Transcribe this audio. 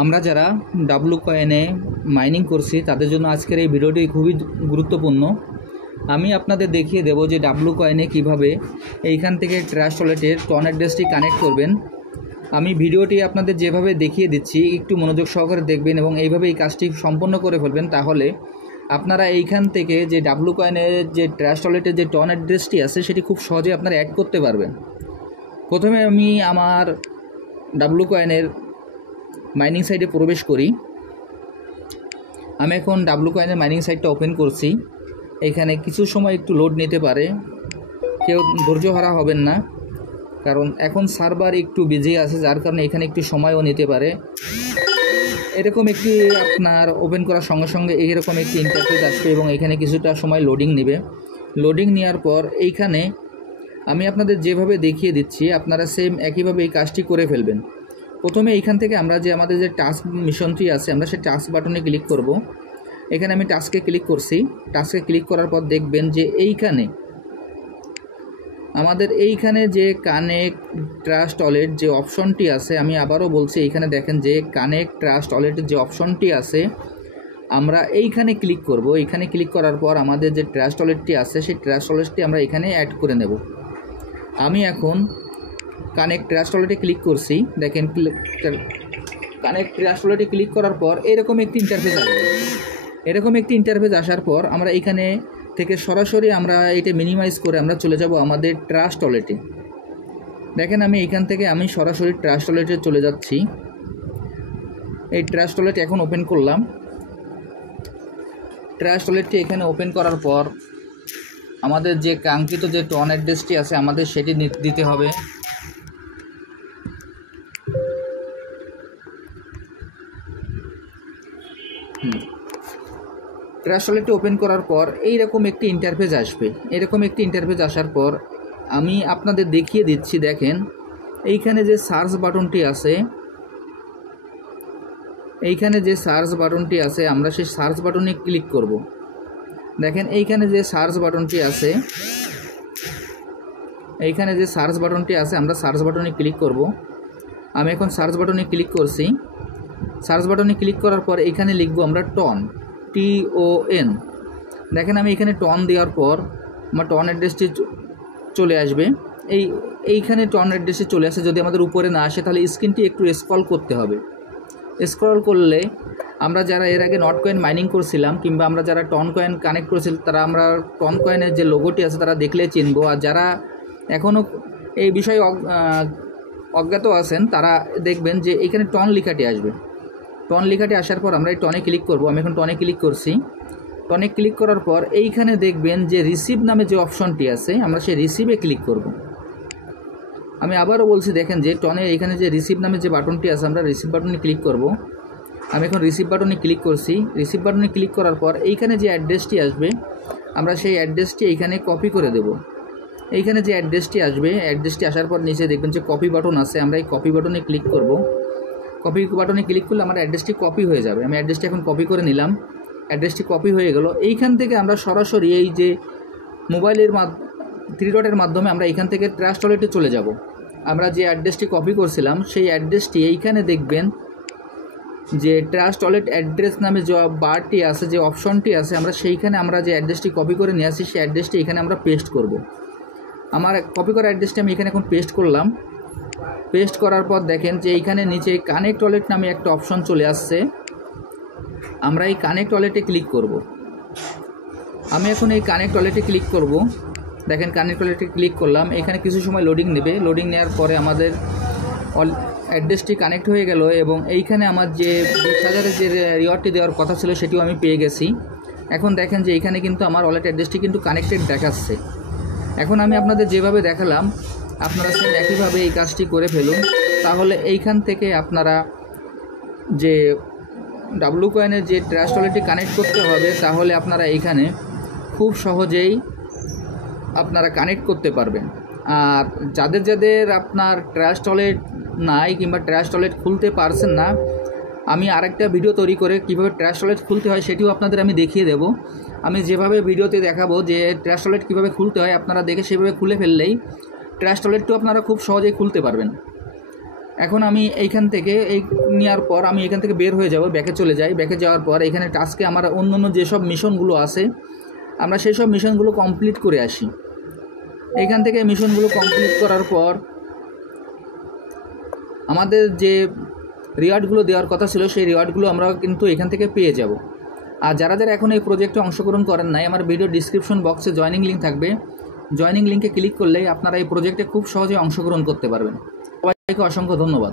আমরা যারা W কয়েনে mining করছি তাদের জন্য আজকের এই ভিডিওটি খুবই গুরুত্বপূর্ণ। আমি আপনাদের দেখিয়ে দেব যে ডাব্লু কয়েনে কিভাবে এইখান থেকে ট্রাস্ট ওয়ালেটের টন অ্যাড্রেসটি কানেক্ট করবেন। আমি ভিডিওটি আপনাদের যেভাবে দেখিয়ে দিচ্ছি একটু মনোযোগ সহকারে দেখবেন এবং এইভাবে এই কাজটি সম্পন্ন করে ফেলবেন, তাহলে আপনারা এইখান থেকে যে ডাব্লু কয়েনের যে ট্রাস্ট ওয়ালেটের যে টন অ্যাড্রেসটি আছে সেটি খুব সহজে আপনারা অ্যাড করতে পারবেন। প্রথমে আমি আমার ডাব্লু কয়েনের মাইনিং সাইটে প্রবেশ করি। আমি এখন ডাব্লু কয়েনের মাইনিং সাইটটা ওপেন করছি। এখানে কিছু সময় একটু লোড নিতে পারে, কেউ ধৈর্য হারা হবেন না, কারণ এখন সার্ভার একটু বিজি আছে, যার কারণে এখানে একটু সময়ও নিতে পারে। এরকম একটি আপনার ওপেন করার সঙ্গে সঙ্গে এইরকম একটি ইন্টারফেস আসবে এবং এখানে কিছুটা সময় লোডিং নেবে। লোডিং নেওয়ার পর এইখানে আমি আপনাদের যেভাবে দেখিয়ে দিচ্ছি আপনারা সেম একইভাবে এই কাজটি করে ফেলবেন। প্রথমে এইখান থেকে আমরা যে আমাদের যে টাস্ক মিশনটি আছে আমরা সেই টাস্ক বাটনে ক্লিক করব। এখানে আমি টাস্কে ক্লিক করছি। টাস্কে ক্লিক করার পর দেখবেন যে এইখানে আমাদের এইখানে যে কানেক্ট ট্রাস্ট ওয়ালেট যে অপশনটি আছে, আমি আবারও বলছি এইখানে দেখেন যে কানেক্ট ট্রাস্ট ওয়ালেটের যে অপশনটি আছে আমরা এইখানে ক্লিক করব। এইখানে ক্লিক করার পর আমাদের যে ট্রাস্ট ওয়ালেটটি আছে সেই ট্রাস্ট ওয়ালেটটি আমরা এখানে অ্যাড করে নেব। আমি এখন কানেক্ট ট্রাস্ট ওয়ালেটে ক্লিক করছি। দেখেন কানেক্ট ট্রাস্ট ওয়ালেটে ক্লিক করার পর এরকম একটি ইন্টারফেস আসবে। এরকম একটি ইন্টারফেস আসার পর আমরা এইখানে থেকে সরাসরি আমরা এটা মিনিমাইজ করে আমরা চলে যাব আমাদের ট্রাস্ট ওয়ালেটে। দেখেন আমি এইখান থেকে আমি সরাসরি ট্রাস্ট ওয়ালেটে চলে যাচ্ছি। এই ট্রাস্ট ওয়ালেট এখন ওপেন করলাম। ট্রাস্ট ওয়ালেটটি এখানে ওপেন করার পর আমাদের যে কাঙ্ক্ষিত যে টন অ্যাড্রেসটি আছে আমাদের সেটি দিতে হবে। ট্রাস্ট ওয়ালেটটি ওপেন করার পর এইরকম একটি ইন্টারফেস আসবে। এরকম একটি ইন্টারফেস আসার পর আমি আপনাদের দেখিয়ে দিচ্ছি। দেখেন এইখানে যে সার্চ বাটনটি আছে, এইখানে যে সার্চ বাটনটি আছে আমরা সেই সার্চ বাটনে ক্লিক করব। দেখেন এইখানে যে সার্চ বাটনটি আছে, এইখানে যে সার্চ বাটনটি আছে আমরা সার্চ বাটনে ক্লিক করব। আমি এখন সার্চ বাটনে ক্লিক করছি। সার্চ বাটনে ক্লিক করার পর এইখানে লিখব আমরা টন, TON। দেখেন আমি এখানে টন দেওয়ার পর আমার টন অ্যাড্রেসটি চলে আসবে। এইখানে টন অ্যাড্রেসটি চলে আসে। যদি আমাদের উপরে না আসে তাহলে স্ক্রিনটি একটু স্ক্রল করতে হবে। স্ক্রল করলে আমরা যারা এর আগে নট কয়েন মাইনিং করছিলাম কিংবা আমরা যারা টন কয়েন কানেক্ট করেছিলাম তারা আমরা টন কয়েনের যে লোগোটি আছে তারা দেখলে চিনবো। আর যারা এখনও এই বিষয়ে অজ্ঞাত আছেন তারা দেখবেন যে এখানে টন লেখাটি আসবে। টন লেখাটি আসার পর আমরা এই টনে ক্লিক করব। আমি এখন টনে ক্লিক করছি। টনে ক্লিক করার পর এইখানে দেখবেন যে রিসিভ নামে যে অপশনটি আছে আমরা সেই রিসিভে ক্লিক করব। আমি আবারও বলছি, দেখেন যে টনে এইখানে যে রিসিভ নামে যে বাটনটি আছে আমরা রিসিভ বাটনে ক্লিক করব। আমি এখন রিসিভ বাটনে ক্লিক করছি। রিসিভ বাটনে ক্লিক করার পর এইখানে যে অ্যাড্রেসটি আসবে আমরা সেই অ্যাড্রেসটি এইখানে কপি করে দেব। এইখানে যে অ্যাড্রেসটি আসবে, অ্যাড্রেসটি আসার পর নিচে দেখবেন যে কপি বাটন আছে, আমরা এই কপি বাটনে ক্লিক করব। কপি বাটনে ক্লিক করলে আমার অ্যাড্রেসটি কপি হয়ে যাবে। আমি অ্যাড্রেসটি এখন কপি করে নিলাম। অ্যাড্রেসটি কপি হয়ে গেল। এইখান থেকে আমরা সরাসরি এই যে মোবাইলের থ্রি ডটের মাধ্যমে আমরা এইখান থেকে ট্রাস্ট ওয়ালেটে চলে যাব। আমরা যে অ্যাড্রেসটি কপি করছিলাম সেই অ্যাড্রেসটি এইখানে দেখবেন যে ট্রাস্ট ওয়ালেট অ্যাড্রেস নামে যে বারটি আছে, যে অপশনটি আছে আমরা সেইখানে আমরা যে অ্যাড্রেসটি কপি করে নিয়ে আসি সেই অ্যাড্রেসটি এখানে আমরা পেস্ট করব। আমার কপি করা অ্যাড্রেসটি আমি এখানে এখন পেস্ট করলাম। পেস্ট করার পর দেখেন যে এইখানে নিচে কানেক্ট ওয়ালেট নামে একটা অপশন চলে আসছে। আমরা এই কানেক্ট ওয়ালেটে ক্লিক করব। আমি এখন এই কানেক্ট ওয়ালেটে ক্লিক করব। দেখেন কানেক্ট ওয়ালেটে ক্লিক করলাম। এখানে কিছু সময় লোডিং নেবে। লোডিং নেওয়ার পরে আমাদের অ্যাড্রেসটি কানেক্ট হয়ে গেল এবং এইখানে আমার যে 20,000-এর যে রিওয়ার্ডটি দেওয়ার কথা ছিল সেটিও আমি পেয়ে গেছি। এখন দেখেন যে এইখানে কিন্তু আমার ওয়ালেট অ্যাড্রেসটি কিন্তু কানেক্টেড দেখাচ্ছে। এখন আমি আপনাদের যেভাবে দেখালাম আপনারা সেম একইভাবে এই কাজটি করে ফেলুন। তাহলে এইখান থেকে আপনারা যে ডাব্লু কয়েনের যে ট্রাস্ট ওয়ালেটটি কানেক্ট করতে হবে তাহলে আপনারা এইখানে খুব সহজেই আপনারা কানেক্ট করতে পারবেন। আর যাদের আপনার ট্রাস্ট ওয়ালেট নাই কিংবা ট্রাস্ট ওয়ালেট খুলতে পারছেন না, আমি আরেকটা ভিডিও তৈরি করে কীভাবে ট্রাস্ট ওয়ালেট খুলতে হয় সেটিও আপনাদের আমি দেখিয়ে দেব। আমি যেভাবে ভিডিওতে দেখাবো যে ট্রাস্ট ওয়ালেট কীভাবে খুলতে হয় আপনারা দেখে সেভাবে খুলে ফেললেই ট্রাস্ট ওয়ালেটটিও আপনারা খুব সহজেই খুলতে পারবেন। এখন আমি এইখান থেকে এই নেওয়ার পর আমি এখান থেকে বের হয়ে যাব, ব্যাকে চলে যাই। ব্যাকে যাওয়ার পর এখানে টাস্কে আমার অন্য যেসব মিশনগুলো আছে আমরা সেই সব মিশনগুলো কমপ্লিট করে আসি। এইখান থেকে মিশনগুলো কমপ্লিট করার পর আমাদের যে রিওয়ার্ডগুলো দেওয়ার কথা ছিল সেই রিওয়ার্ডগুলো আমরা কিন্তু এখান থেকে পেয়ে যাব। আর যারা যারা এখন এই প্রজেক্টে অংশগ্রহণ করেন নাই, আমার ভিডিও ডিসক্রিপশন বক্সে জয়েনিং লিঙ্ক থাকবে, জয়েনিং লিঙ্কে ক্লিক করলেই আপনারা এই প্রজেক্টে খুব সহজে অংশগ্রহণ করতে পারবেন। সবাইকে অসংখ্য ধন্যবাদ।